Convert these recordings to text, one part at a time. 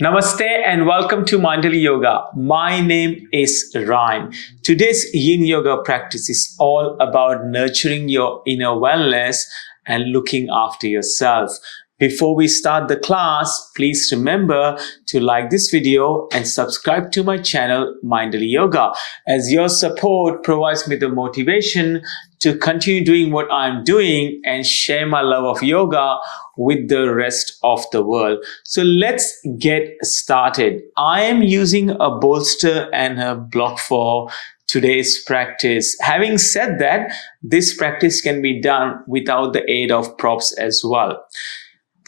Namaste and welcome to Mindful Yoga. My name is Ryan. Today's Yin Yoga practice is all about nurturing your inner wellness and looking after yourself. Before we start the class, please remember to like this video and subscribe to my channel, Mindful Yoga, as your support provides me the motivation to continue doing what I'm doing and share my love of yoga with the rest of the world. So let's get started. I am using a bolster and a block for today's practice. Having said that, this practice can be done without the aid of props as well.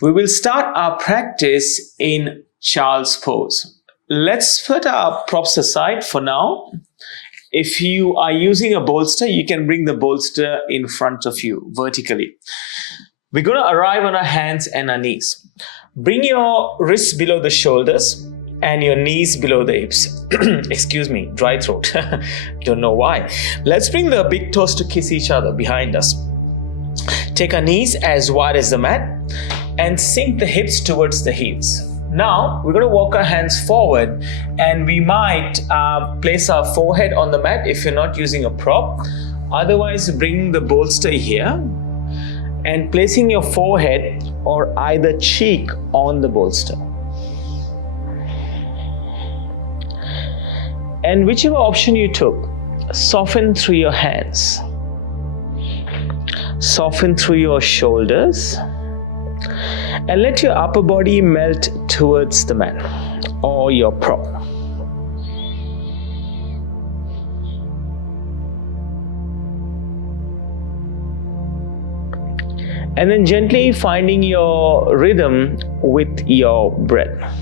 We will start our practice in child's pose. Let's put our props aside for now. If you are using a bolster, you can bring the bolster in front of you vertically. We're going to arrive on our hands and our knees. Bring your wrists below the shoulders and your knees below the hips. Excuse me, dry throat. Don't know why. Let's bring the big toes to kiss each other behind us. Take our knees as wide as the mat and sink the hips towards the heels. Now, we're going to walk our hands forward and we might place our forehead on the mat if you're not using a prop. Otherwise, bring the bolster here and placing your forehead or either cheek on the bolster. And whichever option you took, soften through your hands. Soften through your shoulders. And let your upper body melt towards the mat or your prop. And then gently finding your rhythm with your breath.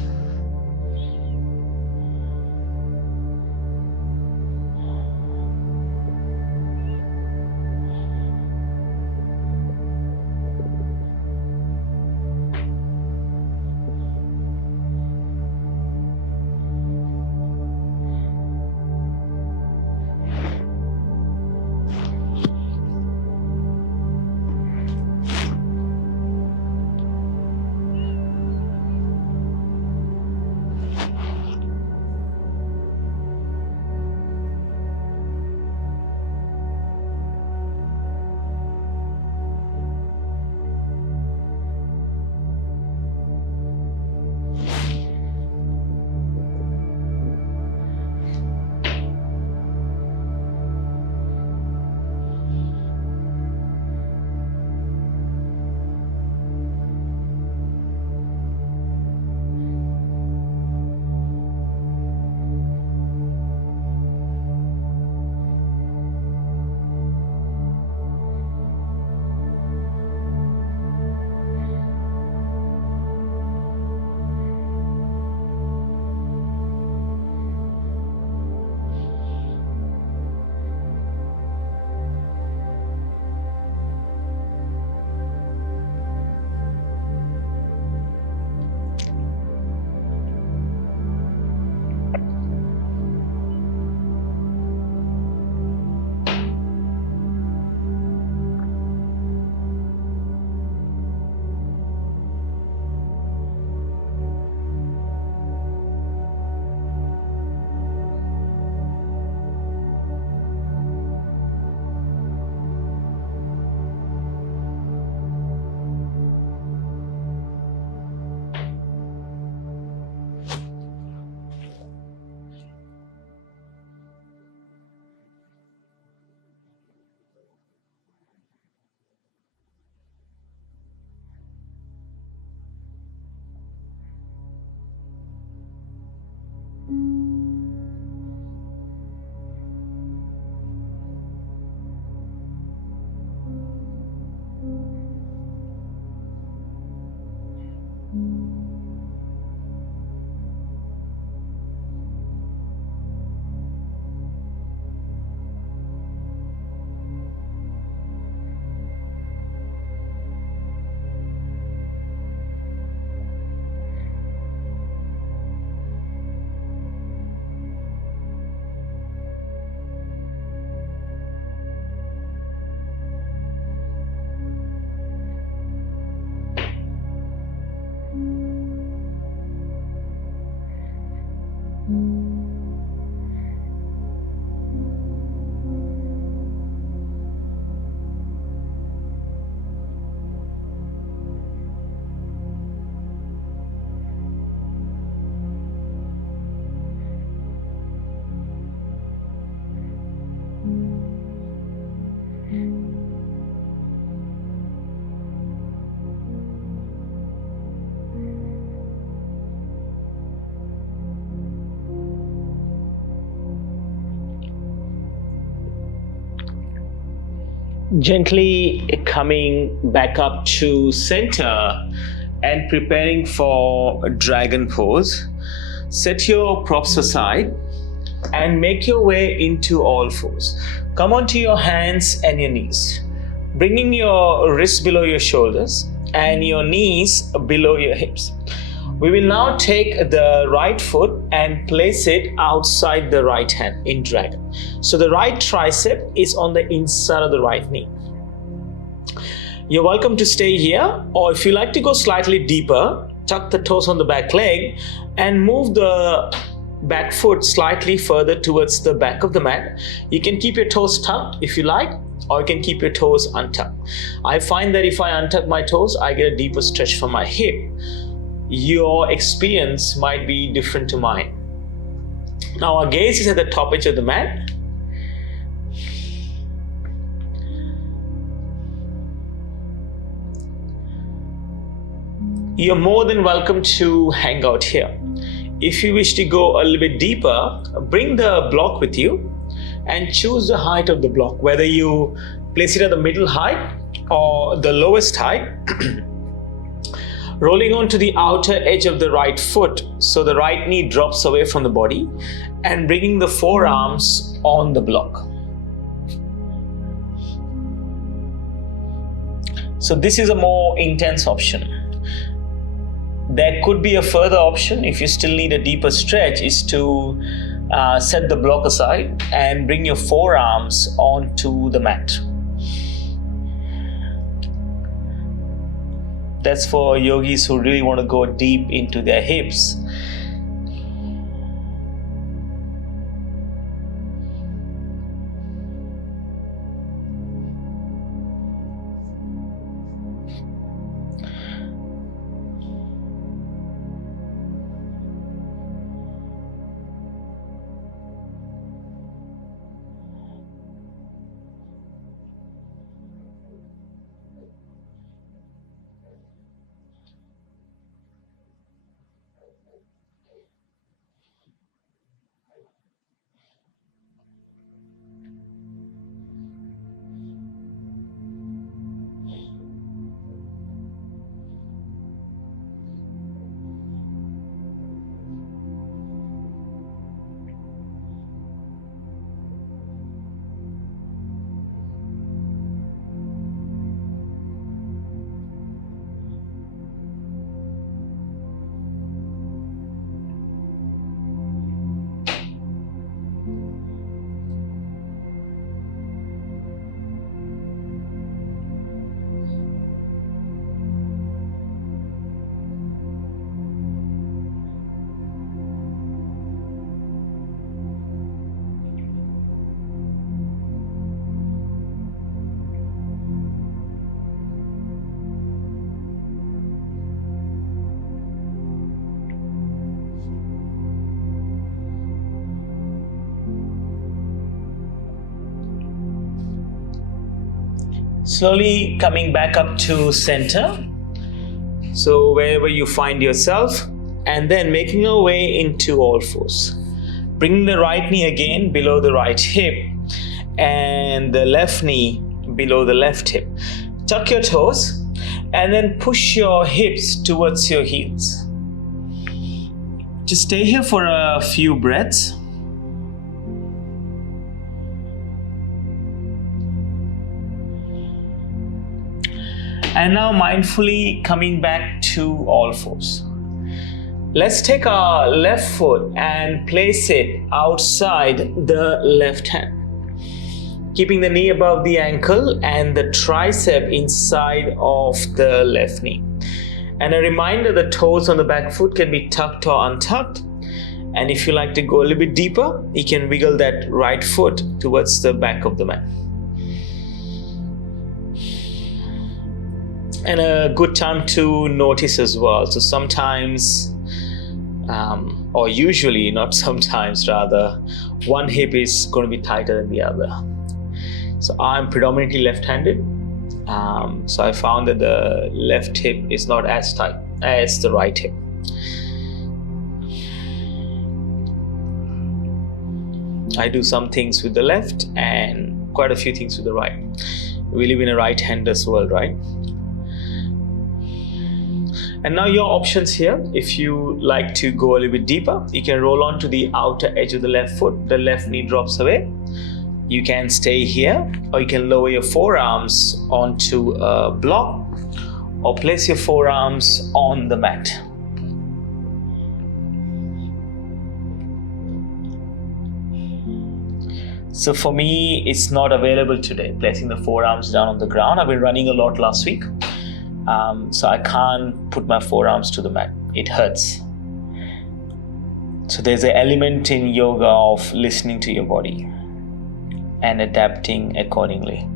Gently coming back up to center and preparing for dragon pose. Set your props aside and make your way into all fours. Come onto your hands and your knees, bringing your wrists below your shoulders and your knees below your hips. We will now take the right foot and place it outside the right hand in dragon. So the right tricep is on the inside of the right knee. You're welcome to stay here, or if you like to go slightly deeper, tuck the toes on the back leg and move the back foot slightly further towards the back of the mat. You can keep your toes tucked if you like, or you can keep your toes untucked. I find that if I untuck my toes, I get a deeper stretch from my hip. Your experience might be different to mine. Now our gaze is at the top edge of the mat. You're more than welcome to hang out here. If you wish to go a little bit deeper, bring the block with you and choose the height of the block, whether you place it at the middle height or the lowest height. Rolling onto the outer edge of the right foot so the right knee drops away from the body, and bringing the forearms on the block. So this is a more intense option. There could be a further option if you still need a deeper stretch, is to set the block aside and bring your forearms onto the mat. That's for yogis who really want to go deep into their hips. Slowly coming back up to center, so wherever you find yourself, and then making your way into all fours. Bringing the right knee again below the right hip and the left knee below the left hip. Tuck your toes and then push your hips towards your heels. Just stay here for a few breaths. And now mindfully coming back to all fours. Let's take our left foot and place it outside the left hand, keeping the knee above the ankle and the tricep inside of the left knee. And a reminder, the toes on the back foot can be tucked or untucked. And if you like to go a little bit deeper, you can wiggle that right foot towards the back of the mat. And a good time to notice as well. So sometimes, or usually, not sometimes, rather, one hip is going to be tighter than the other. So I'm predominantly left-handed. So I found that the left hip is not as tight as the right hip. I do some things with the left and quite a few things with the right. We live in a right-handers world, right? And now your options here. If you like to go a little bit deeper, you can roll on to the outer edge of the left foot. The left knee drops away. You can stay here, or you can lower your forearms onto a block, or place your forearms on the mat. So for me, it's not available today, placing the forearms down on the ground. I've been running a lot last week. So I can't put my forearms to the mat. It hurts. So there's an element in yoga of listening to your body and adapting accordingly.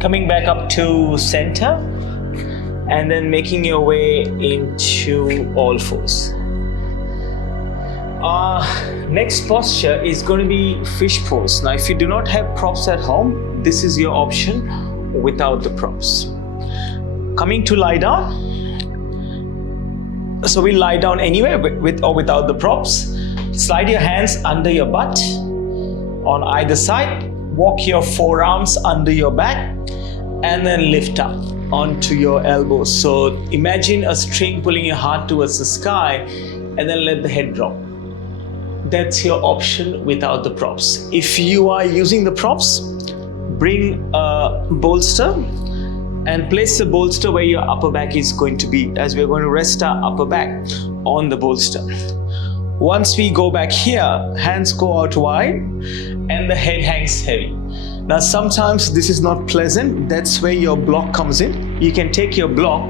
Coming back up to center and then making your way into all fours. Next posture is going to be fish pose. Now, if you do not have props at home, this is your option without the props. Coming to lie down. So we lie down anywhere with or without the props. Slide your hands under your butt on either side. Walk your forearms under your back and then lift up onto your elbows. So imagine a string pulling your heart towards the sky and then let the head drop. That's your option without the props. If you are using the props, bring a bolster and place the bolster where your upper back is going to be, as we're going to rest our upper back on the bolster. Once we go back here, hands go out wide and the head hangs heavy. Now sometimes this is not pleasant. That's where your block comes in. You can take your block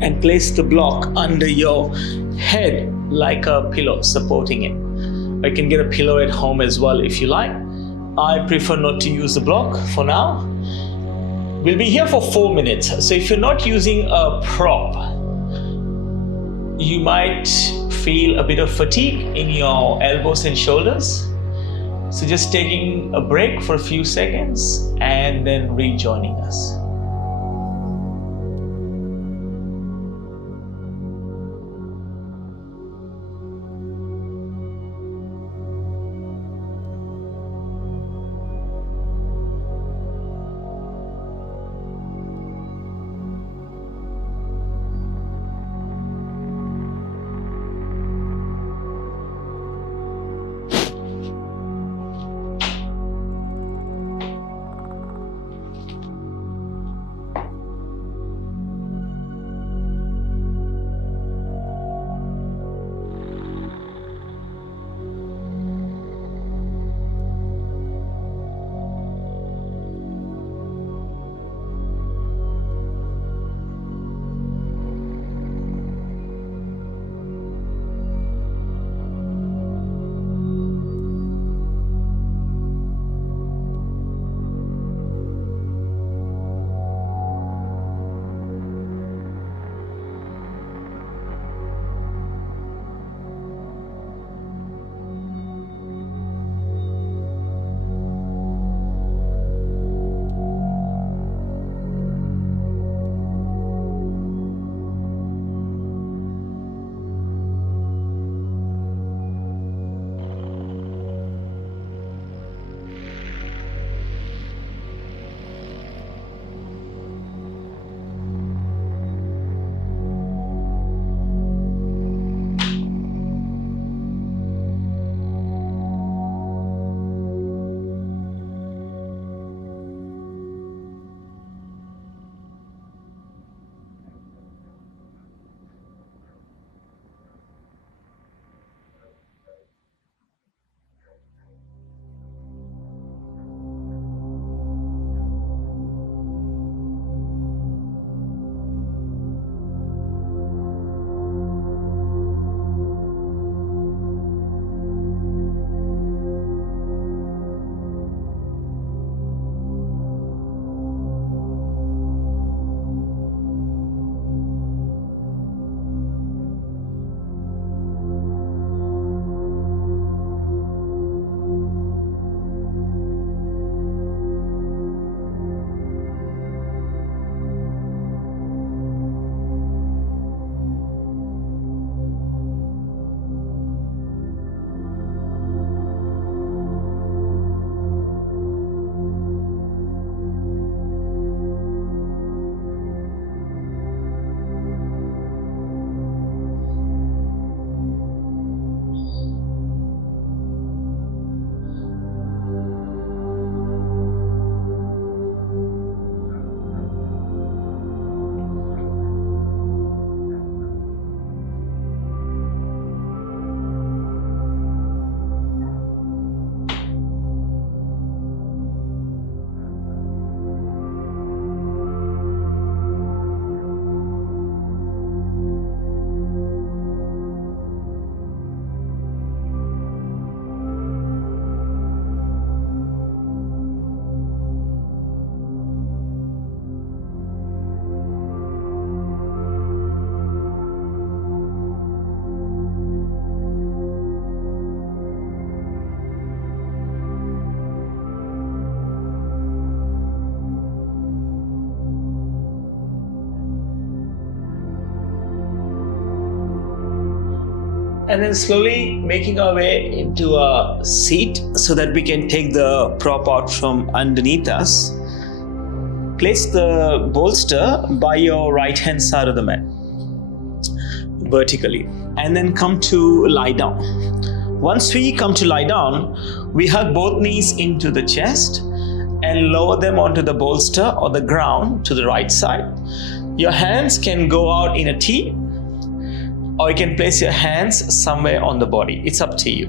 and place the block under your head like a pillow supporting it. Or you can get a pillow at home as well if you like. I prefer not to use the block for now. We'll be here for 4 minutes. So if you're not using a prop, you might feel a bit of fatigue in your elbows and shoulders. So just taking a break for a few seconds and then rejoining us. And then slowly making our way into a seat so that we can take the prop out from underneath us. Place the bolster by your right hand side of the mat, vertically, and then come to lie down. Once we come to lie down, we hug both knees into the chest and lower them onto the bolster or the ground to the right side. Your hands can go out in a T, or you can place your hands somewhere on the body. It's up to you.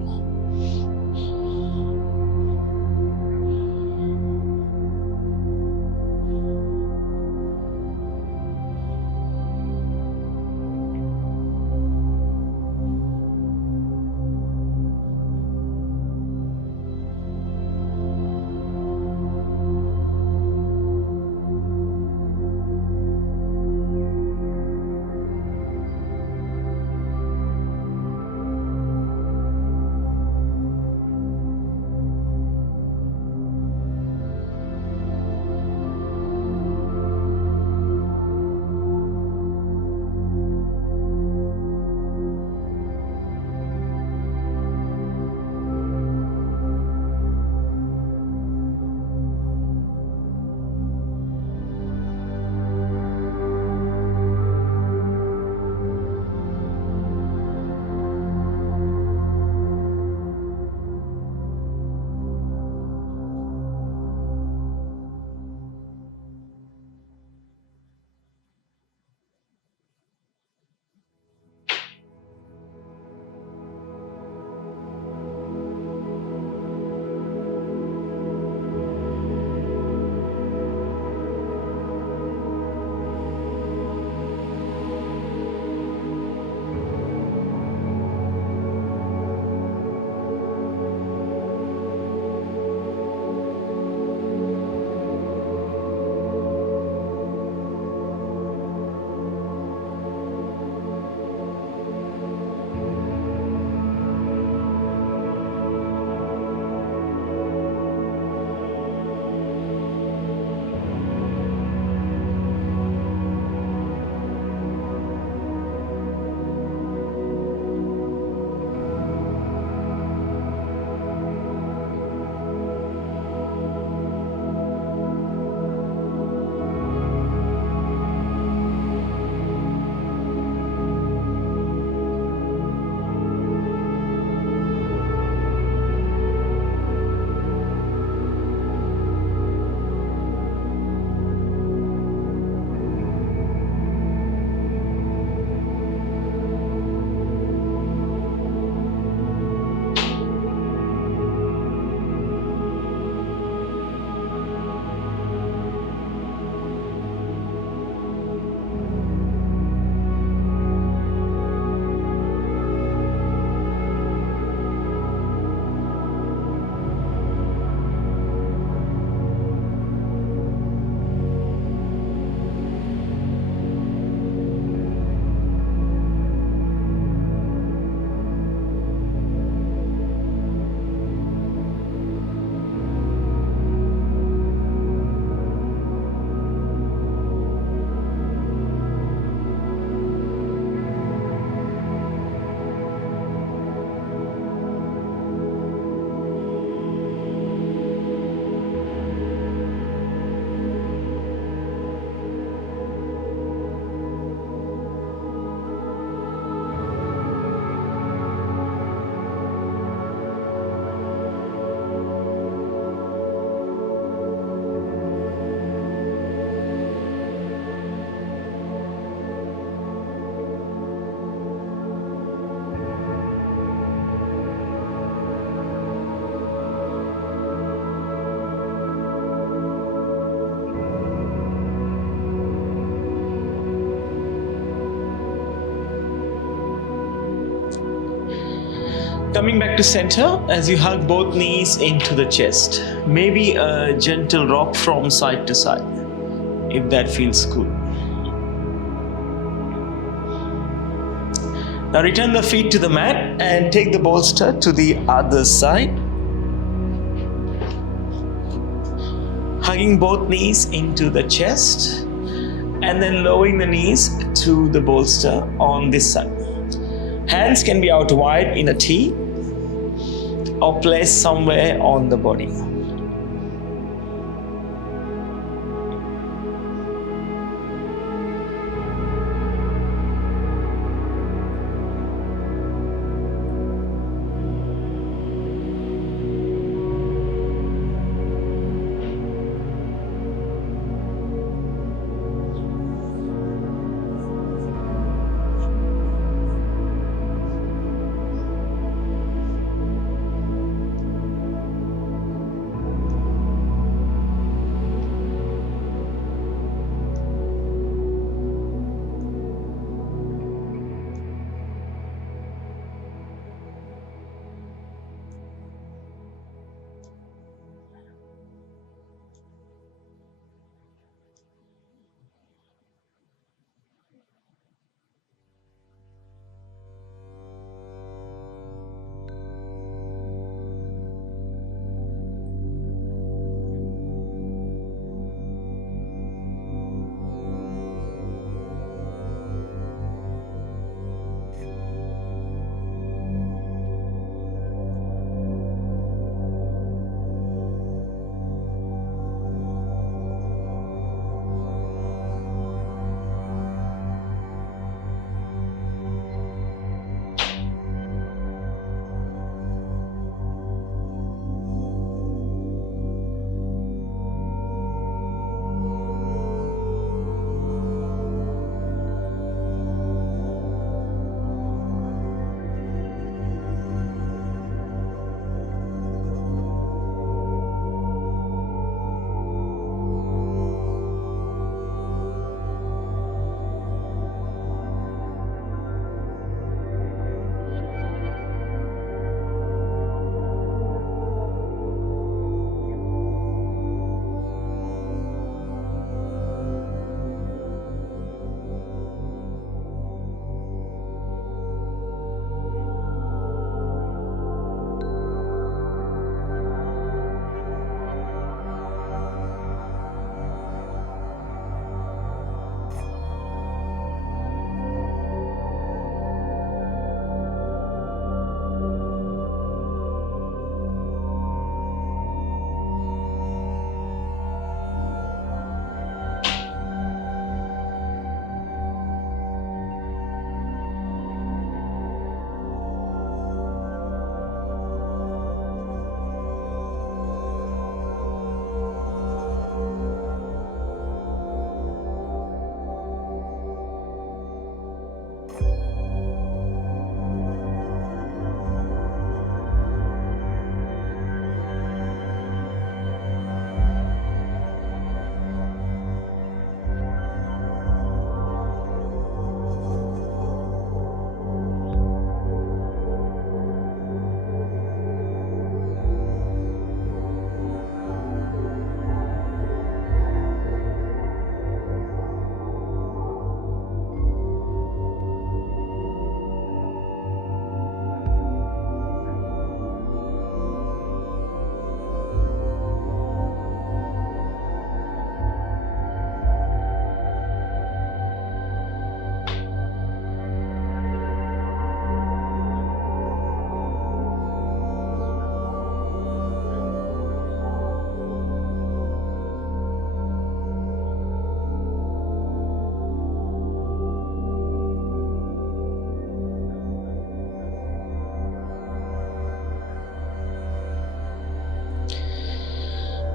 Coming back to center as you hug both knees into the chest. Maybe a gentle rock from side to side, if that feels good. Now return the feet to the mat and take the bolster to the other side. Hugging both knees into the chest and then lowering the knees to the bolster on this side. hands can be out wide in a T or placed somewhere on the body.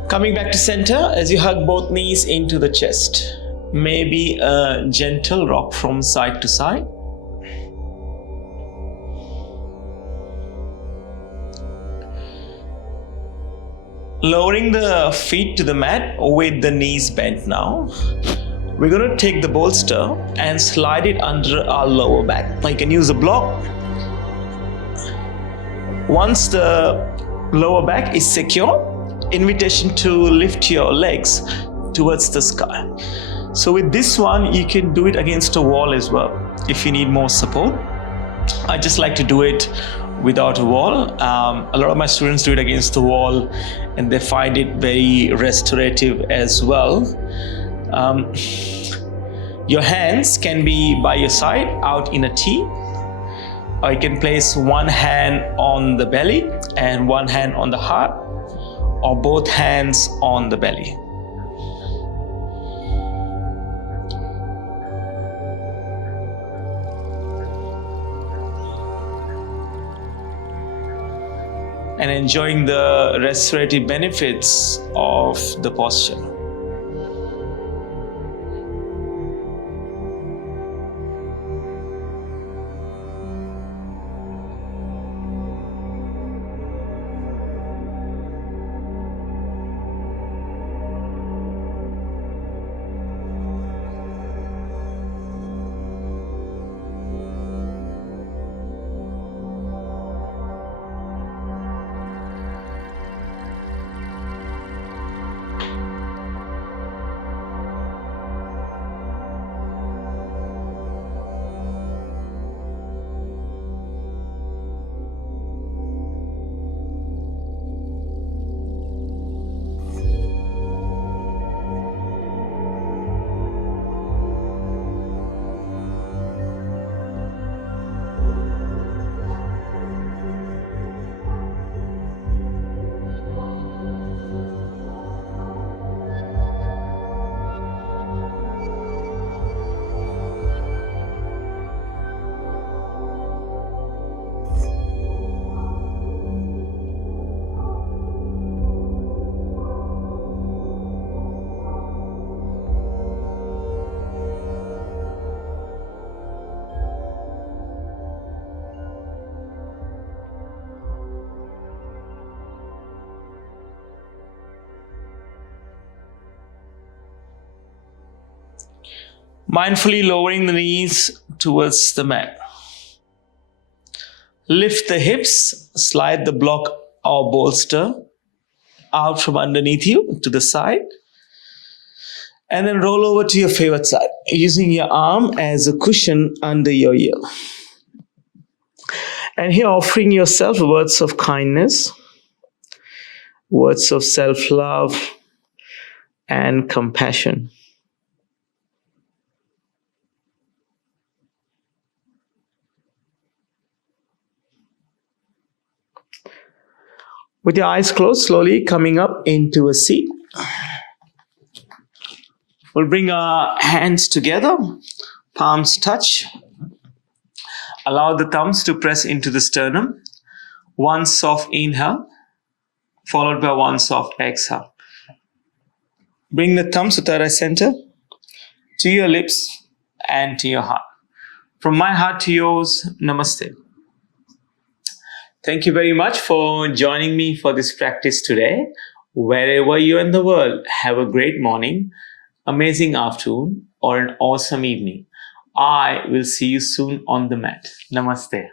Coming back to center as you hug both knees into the chest. Maybe a gentle rock from side to side. Lowering the feet to the mat with the knees bent now. We're going to take the bolster and slide it under our lower back. Now you can use a block. Once the lower back is secure, invitation to lift your legs towards the sky. So with this one, you can do it against a wall as well if you need more support. I just like to do it without a wall. A lot of my students do it against the wall and they find it very restorative as well. Your hands can be by your side out in a T, Or you can place one hand on the belly and one hand on the heart, or both hands on the belly. And enjoying the respiratory benefits of the posture. Mindfully lowering the knees towards the mat. Lift the hips, slide the block or bolster out from underneath you to the side, and then roll over to your favorite side, using your arm as a cushion under your ear. And here offering yourself words of kindness, words of self-love and compassion. With your eyes closed, slowly coming up into a seat. We'll bring our hands together, palms touch. Allow the thumbs to press into the sternum. One soft inhale, followed by one soft exhale. Bring the thumbs Uttara center to your lips and to your heart. From my heart to yours, namaste. Thank you very much for joining me for this practice today. Wherever you're in the world, have a great morning, amazing afternoon, or an awesome evening. I will see you soon on the mat. Namaste.